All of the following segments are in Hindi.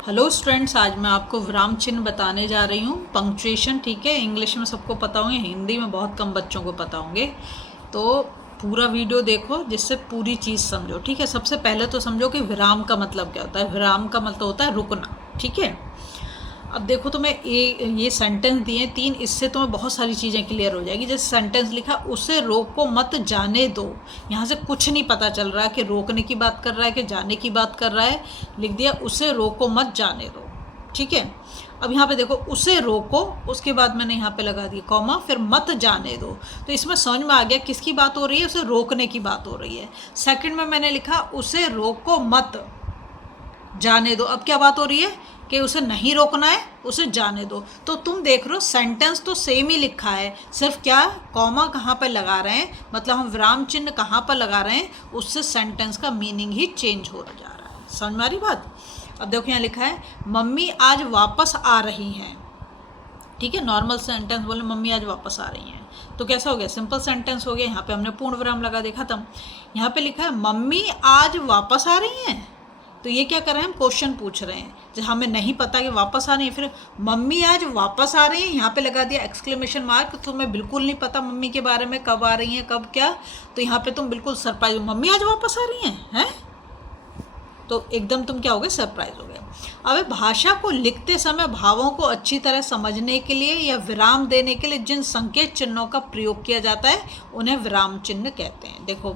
हेलो स्टूडेंट्स, आज मैं आपको विराम चिन्ह बताने जा रही हूँ। पंक्चुएशन, ठीक है। इंग्लिश में सबको पता होंगे, हिंदी में बहुत कम बच्चों को पता होंगे। तो पूरा वीडियो देखो जिससे पूरी चीज़ समझो, ठीक है। सबसे पहले तो समझो कि विराम का मतलब क्या होता है। विराम का मतलब होता है रुकना, ठीक है। अब देखो, तुम्हें ये सेंटेंस दिए तीन, इससे तुम्हें बहुत सारी चीज़ें क्लियर हो जाएगी। जैसे सेंटेंस लिखा, उसे रोको मत जाने दो। यहाँ से कुछ नहीं पता चल रहा है कि रोकने की बात कर रहा है कि जाने की बात कर रहा है। लिख दिया उसे रोको मत जाने दो, ठीक है। अब यहाँ पे देखो, उसे रोको, उसके बाद मैंने यहाँ पे लगा दिया कॉमा, फिर मत जाने दो। तो इसमें समझ में आ गया किसकी बात हो रही है, उसे रोकने की बात हो रही है। सेकंड में मैंने लिखा उसे रोको मत जाने दो। अब क्या बात हो रही है कि उसे नहीं रोकना है, उसे जाने दो। तो तुम देख रहे हो सेंटेंस तो सेम ही लिखा है, सिर्फ क्या कॉमा कहाँ पर लगा रहे हैं, मतलब हम विराम चिन्ह कहाँ पर लगा रहे हैं, उससे सेंटेंस का मीनिंग ही चेंज हो जा रहा है। समझ में आ रही बात। अब देखो यहाँ लिखा है मम्मी आज वापस आ रही हैं, ठीक है। नॉर्मल सेंटेंस बोले मम्मी आज वापस आ रही हैं, तो कैसा हो गया, सिंपल सेंटेंस हो गया। यहाँ पे हमने पूर्ण विराम लगा देखा था। यहाँ पे लिखा है मम्मी आज वापस आ रही हैं, तो ये क्या कर रहे हैं, हम क्वेश्चन पूछ रहे हैं। जब हमें नहीं पता कि वापस आ रही है, फिर मम्मी आज वापस आ रही हैं, यहाँ पे लगा दिया एक्सक्लेमेशन मार्क। तो तुम्हें बिल्कुल नहीं पता मम्मी के बारे में, कब आ रही हैं कब क्या, तो यहाँ पे तुम बिल्कुल सरप्राइज हो, मम्मी आज वापस आ रही हैं। तो एकदम तुम क्या हो गए, सरप्राइज हो गए। अब भाषा को लिखते समय भावों को अच्छी तरह समझने के लिए या विराम देने के लिए जिन संकेत चिन्हों का प्रयोग किया जाता है उन्हें विराम चिन्ह कहते हैं। देखो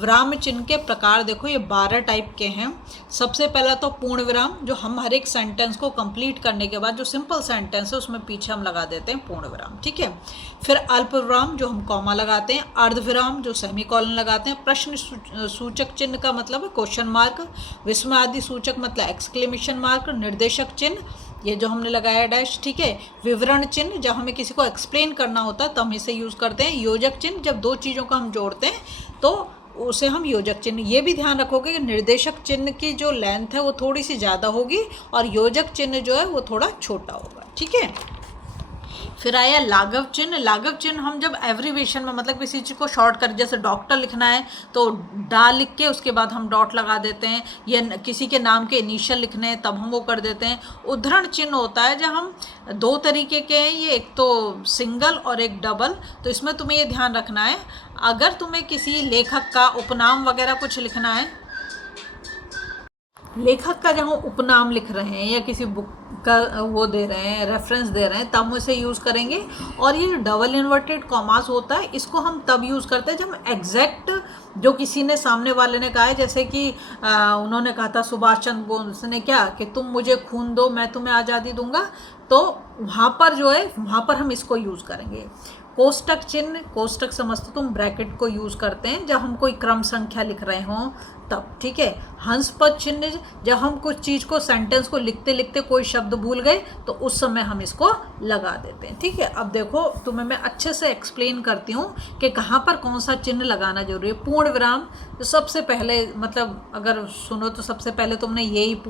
विराम चिन्ह के प्रकार देखो, ये 12 टाइप के हैं। सबसे पहला तो पूर्ण विराम, जो हम हर एक सेंटेंस को कंप्लीट करने के बाद जो सिंपल सेंटेंस है उसमें पीछे हम लगा देते हैं पूर्ण विराम, ठीक है। फिर अल्प विराम, जो हम कॉमा लगाते हैं। अर्ध विराम, जो सेमीकोलन लगाते हैं। प्रश्न सूचक चिन्ह का मतलब है क्वेश्चन मार्क। विस्मयादि सूचक मतलब एक्सक्लेमेशन मार्क। निर्देशक चिन्ह, ये जो हमने लगाया डैश, ठीक है। विवरण चिन्ह, जब हमें किसी को एक्सप्लेन करना होता है तो हम इसे यूज़ करते हैं। योजक चिन्ह, जब दो चीज़ों को हम जोड़ते हैं तो उसे हम योजक चिन्ह। ये भी ध्यान रखोगे कि निर्देशक चिन्ह की जो लेंथ है वो थोड़ी सी ज़्यादा होगी और योजक चिन्ह जो है वो थोड़ा छोटा होगा, ठीक है। फिर आया लाघव चिन्ह। लाघव चिन्ह हम जब एब्रीविएशन में, मतलब किसी चीज़ को शॉर्ट कर, जैसे डॉक्टर लिखना है तो डा लिख के उसके बाद हम डॉट लगा देते हैं, या किसी के नाम के इनिशियल लिखने हैं तब हम वो कर देते हैं। उद्धरण चिन्ह होता है जब हम दो तरीके के हैं, ये एक तो सिंगल और एक डबल। तो इसमें तुम्हें ये ध्यान रखना है, अगर तुम्हें किसी लेखक का उपनाम वगैरह कुछ लिखना है, लेखक का जहाँ उपनाम लिख रहे हैं या किसी बुक का वो दे रहे हैं, रेफरेंस दे रहे हैं, तब हम इसे यूज़ करेंगे। और ये जो डबल इन्वर्टेड कॉमास होता है इसको हम तब यूज़ करते हैं जब हम एग्जैक्ट जो किसी ने, सामने वाले ने कहा है, जैसे कि उन्होंने कहा था सुभाष चंद्र बोस ने क्या, कि तुम मुझे खून दो मैं तुम्हें आज़ादी दूंगा, तो वहाँ पर जो है वहाँ पर हम इसको यूज़ करेंगे। कोष्टक चिन्ह, कोष्टक समझते तुम ब्रैकेट को यूज़ करते हैं जब हम कोई क्रम संख्या लिख रहे हों तब, ठीक है। हंसपद चिन्ह, जब हम कुछ चीज़ को, सेंटेंस को लिखते लिखते कोई शब्द भूल गए तो उस समय हम इसको लगा देते हैं, ठीक है। अब देखो तुम्हें मैं अच्छे से एक्सप्लेन करती हूँ कि कहाँ पर कौन सा चिन्ह लगाना जरूरी है। पूर्ण विराम, तो सबसे पहले, मतलब अगर सुनो तो सबसे पहले तुमने यही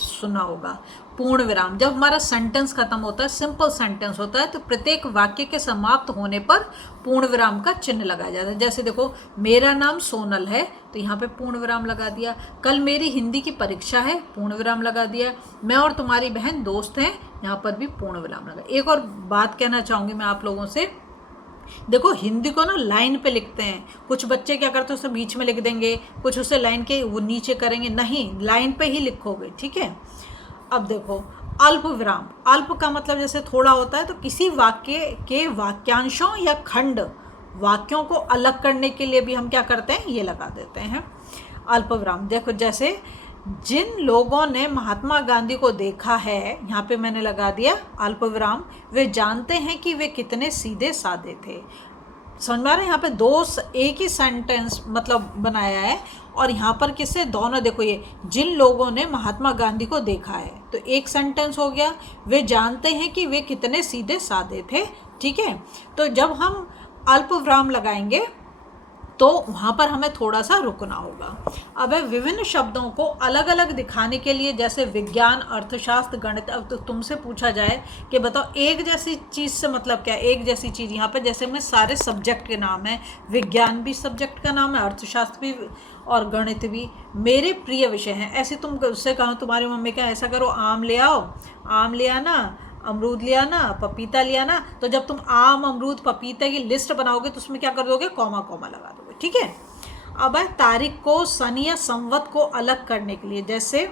सुना होगा। पूर्ण विराम, जब हमारा सेंटेंस खत्म होता है, सिंपल सेंटेंस होता है, तो प्रत्येक वाक्य के समाप्त होने पर पूर्ण विराम का चिन्ह लगाया जाता है। जैसे देखो, मेरा नाम सोनल है, तो यहाँ पे पूर्ण विराम लगा दिया। कल मेरी हिंदी की परीक्षा है, पूर्ण विराम लगा दिया। मैं और तुम्हारी बहन दोस्त हैं, यहाँ पर भी पूर्ण विराम लगा। एक और बात कहना चाहूँगी मैं आप लोगों से, देखो हिंदी को ना लाइन पे लिखते हैं, कुछ बच्चे क्या करते हैं उसे बीच में लिख देंगे, कुछ उसे लाइन के वो नीचे करेंगे, नहीं, लाइन पे ही लिखोगे, ठीक है। अब देखो अल्प विराम, अल्प का मतलब जैसे थोड़ा होता है, तो किसी वाक्य के वाक्यांशों या खंड, वाक्यों को अलग करने के लिए भी हम क्या करते हैं, ये लगा देते हैं अल्प विराम। देखो जैसे जिन लोगों ने महात्मा गांधी को देखा है, यहाँ पे मैंने लगा दिया अल्प विराम, वे जानते हैं कि वे कितने सीधे साधे थे। समझ में आ रहा है, यहाँ पे दो एक ही सेंटेंस मतलब बनाया है, और यहाँ पर किससे, दोनों। देखो ये जिन लोगों ने महात्मा गांधी को देखा है, तो एक सेंटेंस हो गया, वे जानते हैं कि वे कितने सीधे साधे थे, ठीक है। तो जब हम अल्प विराम लगाएंगे तो वहाँ पर हमें थोड़ा सा रुकना होगा। अब विभिन्न शब्दों को अलग अलग दिखाने के लिए, जैसे विज्ञान, अर्थशास्त्र, गणित। अब तो तुमसे पूछा जाए कि बताओ एक जैसी चीज़ से मतलब क्या है? एक जैसी चीज़ यहाँ पर जैसे में सारे सब्जेक्ट के नाम है, विज्ञान भी सब्जेक्ट का नाम है, अर्थशास्त्र भी और गणित भी मेरे प्रिय विषय हैं। ऐसे तुम उससे कहो तुम्हारी मम्मी का ऐसा करो, आम ले आओ, आम ले आना, अमरूद लिया ना, पपीता लिया ना, तो जब तुम आम, अमरूद, पपीता की लिस्ट बनाओगे तो उसमें क्या कर दोगे? कॉमा कॉमा लगा दोगे, ठीक है। अब है तारीख को सन या संवत को अलग करने के लिए, जैसे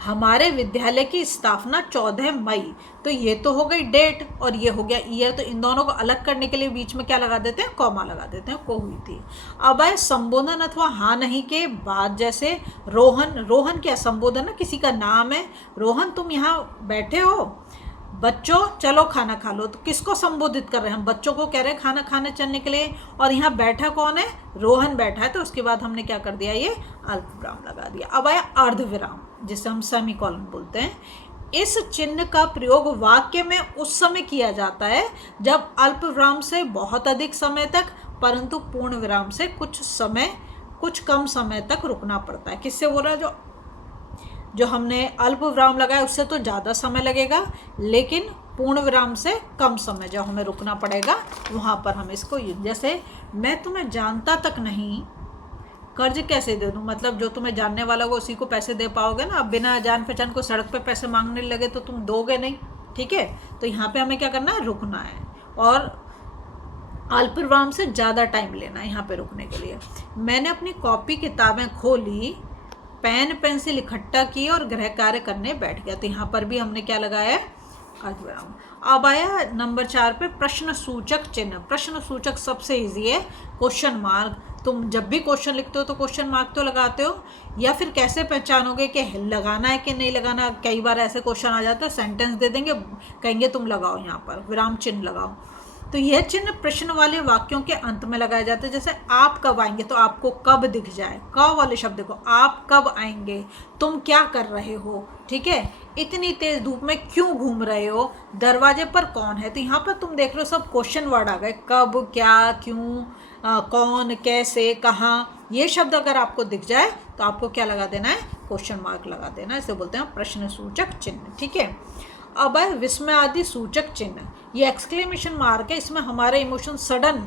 हमारे विद्यालय की स्थापना 14 मई, तो ये तो हो गई डेट और ये हो गया ईयर, तो इन दोनों को अलग करने के लिए बीच में क्या लगा देते हैं? कॉमा लगा देते हैं, को हुई थी। अब है संबोधन अथवा हाँ नहीं के बाद, जैसे रोहन, रोहन क्या संबोधन है? किसी का नाम है, रोहन तुम यहाँ बैठे हो, बच्चों चलो खाना खा लो, तो किसको संबोधित कर रहे हैं? हम बच्चों को कह रहे हैं खाना खाने चलने के लिए, और यहाँ बैठा कौन है? रोहन बैठा है, तो उसके बाद हमने क्या कर दिया? ये अल्प विराम लगा दिया। अब आया अर्ध विराम, जिसे हम सेमीकोलन बोलते हैं। इस चिन्ह का प्रयोग वाक्य में उस समय किया जाता है जब अल्प विराम से बहुत अधिक समय तक, परंतु पूर्ण विराम से कुछ कम समय तक रुकना पड़ता है। किससे बोल रहा है? जो हमने अल्प विराम लगाया उससे तो ज़्यादा समय लगेगा, लेकिन पूर्ण विराम से कम समय जब हमें रुकना पड़ेगा वहाँ पर हम इसको, जैसे मैं तुम्हें जानता तक नहीं, कर्ज कैसे दे दूँ? मतलब जो तुम्हें जानने वाला हो उसी को पैसे दे पाओगे ना। अब बिना जान पहचान को सड़क पे पैसे मांगने लगे तो तुम दोगे नहीं, ठीक है। तो यहाँ पे हमें क्या करना है? रुकना है, और अल्प विराम से ज़्यादा टाइम लेना है यहाँ पे रुकने के लिए। मैंने अपनी कॉपी किताबें खोली, पेन पेंसिल इकट्ठा की और गृह कार्य करने बैठ गया, तो यहाँ पर भी हमने क्या लगाया है? अर्धविराम। अब आया नंबर 4 पे प्रश्न सूचक चिन्ह। प्रश्न सूचक सबसे इजी है, क्वेश्चन मार्क। तुम जब भी क्वेश्चन लिखते हो तो क्वेश्चन मार्क तो लगाते हो, या फिर कैसे पहचानोगे कि लगाना है कि नहीं लगाना? कई बार ऐसे क्वेश्चन आ जाते हैं, सेंटेंस दे देंगे, कहेंगे तुम लगाओ यहाँ पर विराम चिन्ह लगाओ, तो यह चिन्ह प्रश्न वाले वाक्यों के अंत में लगाए जाते हैं। जैसे आप कब आएंगे, तो आपको कब दिख जाए, क वाले शब्द को, आप कब आएंगे, तुम क्या कर रहे हो, ठीक है, इतनी तेज धूप में क्यों घूम रहे हो, दरवाजे पर कौन है। तो यहाँ पर तुम देख रहे हो सब क्वेश्चन वर्ड आ गए, कब, क्या, क्यों, कौन, कैसे, कहाँ। ये शब्द अगर आपको दिख जाए तो आपको क्या लगा देना है? क्वेश्चन मार्क लगा देना है। इसे बोलते हैं प्रश्न सूचक चिन्ह, ठीक है। अब है विस्मय आदि सूचक चिन्ह। ये एक्सक्लेमेशन मार्क है, इसमें हमारे इमोशन सडन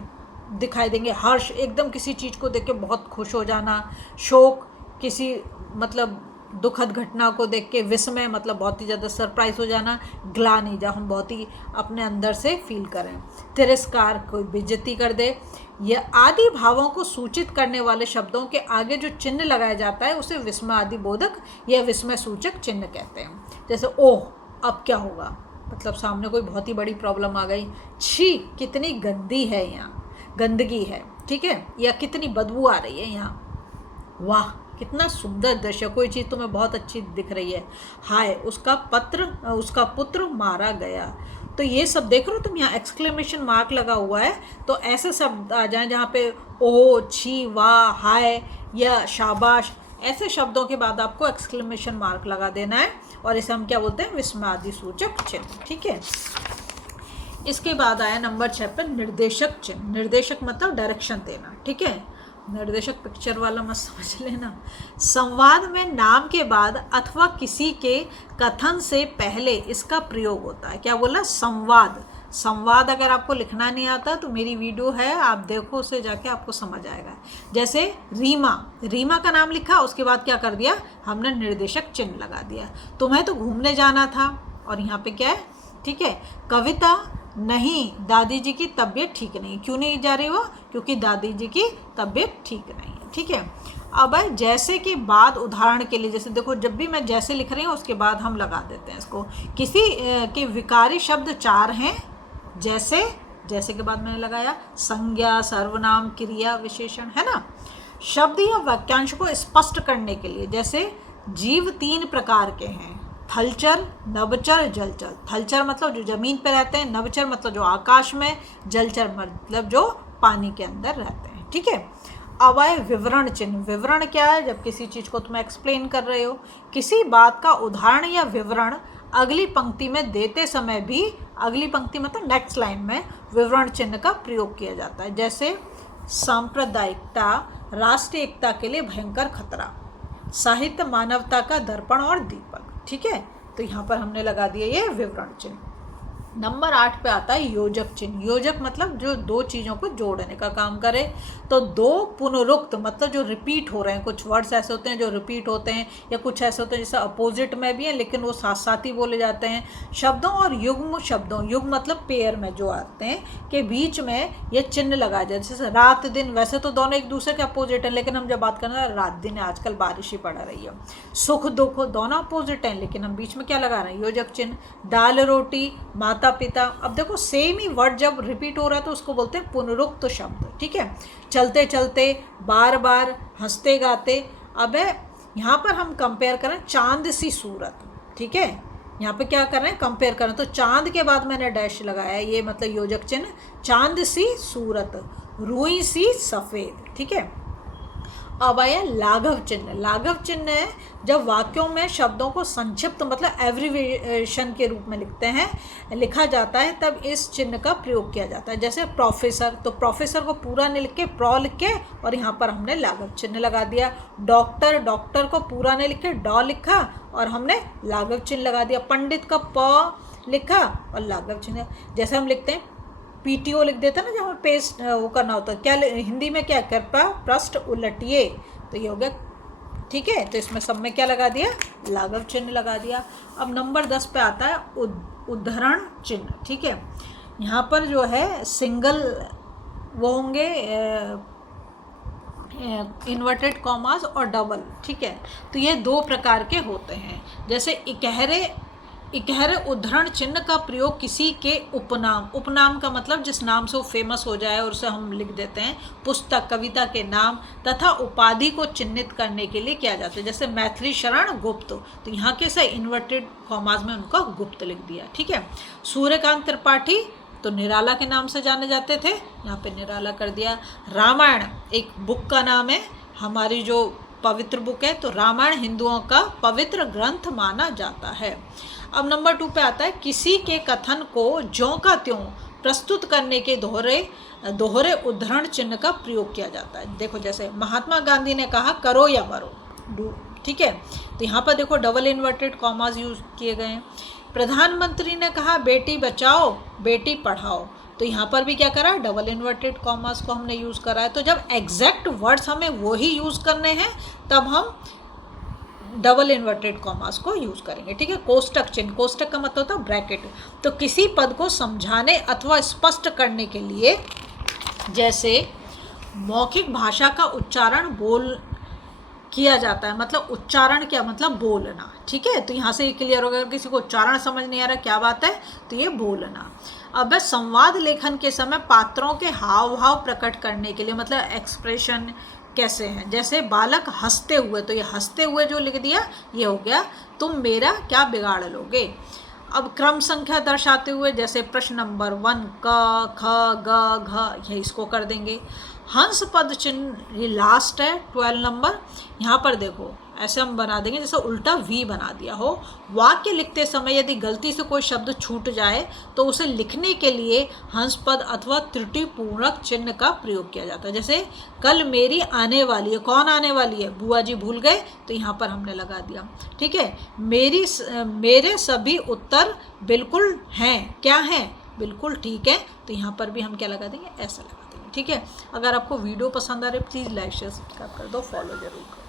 दिखाई देंगे, हर्ष, एकदम किसी चीज़ को देख के बहुत खुश हो जाना, शोक, किसी मतलब दुखद घटना को देख के, विस्मय मतलब बहुत ही ज़्यादा सरप्राइज हो जाना, ग्लानि जब हम बहुत ही अपने अंदर से फील करें, तिरस्कार, कोई बेइज्जती कर दे। यह आदि भावों को सूचित करने वाले शब्दों के आगे जो चिन्ह लगाया जाता है उसे विस्मय आदि बोधक या विस्मय सूचक चिन्ह कहते हैं। जैसे ओह अब क्या होगा, मतलब सामने कोई बहुत ही बड़ी प्रॉब्लम आ गई, छी कितनी गंदी है यहाँ, गंदगी है, ठीक है, या कितनी बदबू आ रही है यहाँ, वाह कितना सुंदर दृश्य, कोई चीज़ तुम्हें बहुत अच्छी दिख रही है, हाय उसका पुत्र मारा गया। तो ये सब देख रहे हो तुम, यहाँ एक्सक्लेमेशन मार्क लगा हुआ है, तो ऐसे शब्द आ जाएं जहाँ पे ओ, छी, वाह, हाय या शाबाश, ऐसे शब्दों के बाद आपको एक्सक्लेमेशन मार्क लगा देना है, और इसे हम क्या बोलते हैं? विस्मय आदि सूचक चिन्ह, ठीक है। इसके बाद आया नंबर 6 पर निर्देशक चिन्ह। निर्देशक मतलब डायरेक्शन देना, ठीक है, निर्देशक पिक्चर वाला मत समझ लेना। संवाद में नाम के बाद अथवा किसी के कथन से पहले इसका प्रयोग होता है। क्या बोला? संवाद। संवाद अगर आपको लिखना नहीं आता तो मेरी वीडियो है, आप देखो, उसे जाके आपको समझ आएगा। जैसे रीमा, रीमा का नाम लिखा, उसके बाद क्या कर दिया? हमने निर्देशक चिन्ह लगा दिया। तुम्हें तो घूमने जाना था, और यहाँ पे क्या है? ठीक है। कविता, नहीं दादी जी की तबीयत ठीक नहीं। क्यों नहीं जा रही हो? क्योंकि दादी जी की तबीयत ठीक नहीं है, ठीक है। अब जैसे के बाद उदाहरण के लिए, जैसे देखो जब भी मैं जैसे लिख रही हूँ उसके बाद हम लगा देते हैं इसको। किसी के विकारी शब्द 4 हैं, जैसे, जैसे के बाद मैंने लगाया संज्ञा, सर्वनाम, क्रिया, विशेषण, है ना। शब्द या वाक्यांश को स्पष्ट करने के लिए, जैसे जीव 3 प्रकार के हैं, थलचर, नभचर, जलचर। थलचर मतलब जो जमीन पर रहते हैं, नभचर मतलब जो आकाश में, जलचर मतलब जो पानी के अंदर रहते हैं, ठीक है। अब आए विवरण चिन्ह। विवरण क्या है? जब किसी चीज़ को तुम्हें एक्सप्लेन कर रहे हो, किसी बात का उदाहरण या विवरण अगली पंक्ति में देते समय भी, अगली पंक्ति मतलब नेक्स्ट लाइन में विवरण चिन्ह का प्रयोग किया जाता है। जैसे सांप्रदायिकता राष्ट्रीय एकता के लिए भयंकर खतरा, साहित्य मानवता का दर्पण और दीपक। ठीक है, तो यहाँ पर हमने लगा दिया ये विवरण चिन्ह। नंबर 8 पे आता है योजक चिन्ह। योजक मतलब जो दो चीज़ों को जोड़ने का काम करे। तो दो पुनरुक्त मतलब जो रिपीट हो रहे हैं, कुछ वर्ड्स ऐसे होते हैं जो रिपीट होते हैं, या कुछ ऐसे होते हैं जैसे अपोजिट में भी है लेकिन वो साथ साथ ही बोले जाते हैं। शब्दों और युग्म शब्दों, युग्म मतलब पेयर में जो आते हैं के बीच में ये चिन्ह लगाया जाए। जैसे रात दिन, वैसे तो दोनों एक दूसरे के अपोजिट हैं लेकिन हम जब बात कर रहे हैं रात दिन है, आजकल बारिश ही पड़ रही है। सुख दुख दोनों अपोजिट हैं लेकिन हम बीच में क्या लगा रहे हैं, योजक चिन्ह। दाल रोटी, माता पिता, अब देखो सेम ही वर्ड जब रिपीट हो रहा है तो उसको बोलते हैं पुनरुक्त शब्द। ठीक है, चलते चलते, बार बार, हंसते गाते। अब यहाँ पर हम कंपेयर करें चांद सी सूरत। ठीक है, यहाँ पे क्या कर रहे हैं, कंपेयर करें। तो चांद के बाद मैंने डैश लगाया है, ये मतलब योजक चिन्ह। चांद सी सूरत, रूई सी सफ़ेद। ठीक है, अब आया लाघव चिन्ह। लाघव चिन्ह है जब वाक्यों में शब्दों को संक्षिप्त मतलब एब्रीविएशन के रूप में लिखा जाता है, तब इस चिन्ह का प्रयोग किया जाता है। जैसे प्रोफेसर, तो प्रोफेसर को पूरा नहीं लिख के प्रो लिख के और यहाँ पर हमने लाघव चिन्ह लगा दिया। डॉक्टर, डॉक्टर को पूरा नहीं लिख के डॉ लिखा और हमने लाघव चिन्ह लगा दिया। पंडित का प लिखा और लाघव चिन्ह। जैसे हम लिखते हैं PTO लिख देते हैं ना, जहाँ पेस्ट वो करना होता है, क्या हिंदी में क्या, कृपया पृष्ठ उलटिए, तो ये हो गया। ठीक है, तो इसमें सब में क्या लगा दिया, लाघव चिन्ह लगा दिया। अब नंबर 10 पे आता है उद्धरण चिन्ह। ठीक है, यहाँ पर जो है सिंगल वो होंगे इन्वर्टेड कॉमास और डबल। ठीक है, तो ये दो प्रकार के होते हैं। जैसे इकहरे उद्धरण चिन्ह का प्रयोग किसी के उपनाम, उपनाम का मतलब जिस नाम से वो फेमस हो जाए और उसे हम लिख देते हैं, पुस्तक, कविता के नाम तथा उपाधि को चिन्हित करने के लिए किया जाता है। जैसे मैथिली शरण गुप्त, तो यहाँ के से इन्वर्टेड कॉमास में उनका गुप्त लिख दिया। ठीक है, सूर्यकांत त्रिपाठी तो निराला के नाम से जाने जाते थे, यहाँ पे निराला कर दिया। रामायण एक बुक का नाम है, हमारी जो पवित्र बुक है, तो रामायण हिंदुओं का पवित्र ग्रंथ माना जाता है। अब नंबर 2 पे आता है किसी के कथन को ज्यों का त्यों प्रस्तुत करने के दोहरे उद्धरण चिन्ह का प्रयोग किया जाता है। देखो जैसे महात्मा गांधी ने कहा करो या मरो। ठीक है, तो यहाँ पर देखो डबल इन्वर्टेड कॉमास यूज किए गए हैं। प्रधानमंत्री ने कहा बेटी बचाओ बेटी पढ़ाओ, तो यहाँ पर भी क्या करा, डबल इन्वर्टेड कॉमास को हमने यूज़ करा है। तो जब एग्जैक्ट वर्ड्स हमें वही यूज़ करने हैं तब हम डबल इन्वर्टेड कॉमास को यूज़ करेंगे। ठीक है, कोष्टक चिन्ह, कोष्टक का मतलब होता है ब्रैकेट। तो किसी पद को समझाने अथवा स्पष्ट करने के लिए, जैसे मौखिक भाषा का उच्चारण किया जाता है, मतलब उच्चारण क्या मतलब बोलना। ठीक है, तो यहाँ से क्लियर होगा, अगर किसी को उच्चारण समझ नहीं आ रहा क्या बात है, तो ये बोलना। अब संवाद लेखन के समय पात्रों के हाव भाव प्रकट करने के लिए, मतलब एक्सप्रेशन कैसे हैं, जैसे बालक हंसते हुए, तो ये हंसते हुए जो लिख दिया ये हो गया तुम मेरा क्या बिगाड़ लोगे। अब क्रम संख्या दर्शाते हुए, जैसे प्रश्न नंबर 1 क ख ग घ, ये इसको कर देंगे। हंस पद चिन्ह ये लास्ट है 12 नंबर, यहाँ पर देखो ऐसे हम बना देंगे जैसे उल्टा V बना दिया हो। वाक्य लिखते समय यदि गलती से कोई शब्द छूट जाए तो उसे लिखने के लिए हंस पद अथवा त्रुटिपूर्वक चिन्ह का प्रयोग किया जाता है। जैसे कल मेरी आने वाली है, कौन आने वाली है, बुआ जी भूल गए, तो यहाँ पर हमने लगा दिया। ठीक है, मेरे सभी उत्तर बिल्कुल हैं, क्या हैं, बिल्कुल ठीक है, तो यहाँ पर भी हम क्या लगा देंगे, ऐसा लगा देंगे। ठीक है, अगर आपको वीडियो पसंद आ रही है प्लीज़ लाइक शेयर सब्सक्राइब कर दो, फॉलो जरूर करो।